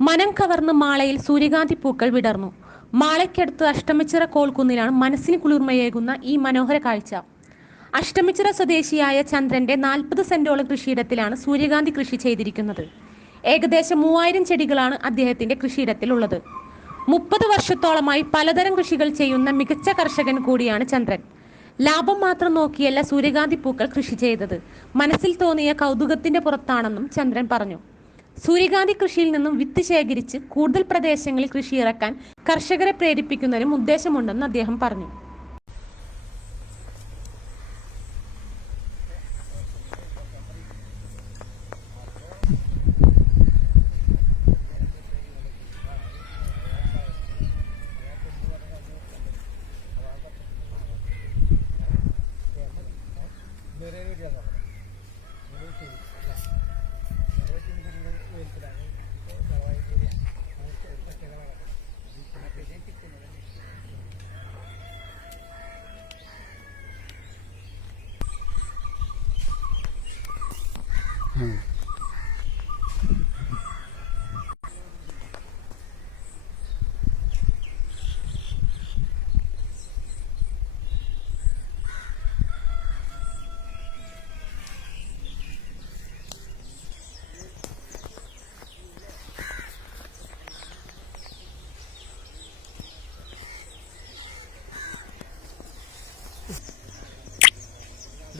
മനം കവർന്ന് മാളയിൽ സൂര്യകാന്തി പൂക്കൾ വിടർന്നു. മാളയ്ക്കടുത്ത് അഷ്ടമിച്ചിറ കോൾക്കുന്നിലാണ് മനസ്സിന് കുളിർമയേകുന്ന ഈ മനോഹര കാഴ്ച. അഷ്ടമിച്ചിറ സ്വദേശിയായ ചന്ദ്രന്റെ 40 സെന്റോളം കൃഷിയിടത്തിലാണ് സൂര്യകാന്തി കൃഷി ചെയ്തിരിക്കുന്നത്. ഏകദേശം 3000 ചെടികളാണ് അദ്ദേഹത്തിന്റെ കൃഷിയിടത്തിലുള്ളത്. 30 വർഷത്തോളമായി പലതരം കൃഷികൾ ചെയ്യുന്ന മികച്ച കർഷകൻ കൂടിയാണ് ചന്ദ്രൻ. ലാഭം മാത്രം നോക്കിയല്ല സൂര്യകാന്തി പൂക്കൾ കൃഷി ചെയ്തത്, മനസ്സിൽ തോന്നിയ കൗതുകത്തിന്റെ പുറത്താണെന്നും ചന്ദ്രൻ പറഞ്ഞു. സൂര്യകാന്തി കൃഷിയിൽ നിന്നും വിത്ത് ശേഖരിച്ച് കൂടുതൽ പ്രദേശങ്ങളിൽ കൃഷി ഇറക്കാൻ കർഷകരെ പ്രേരിപ്പിക്കുന്നതിനും ഉദ്ദേശമുണ്ടെന്ന് അദ്ദേഹം പറഞ്ഞു.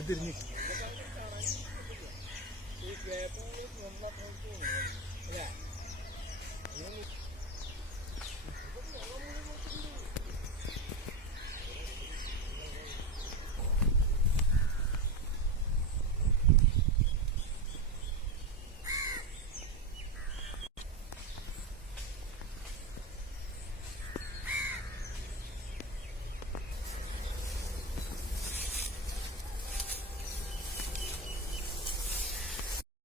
തിരിഞ്ഞ്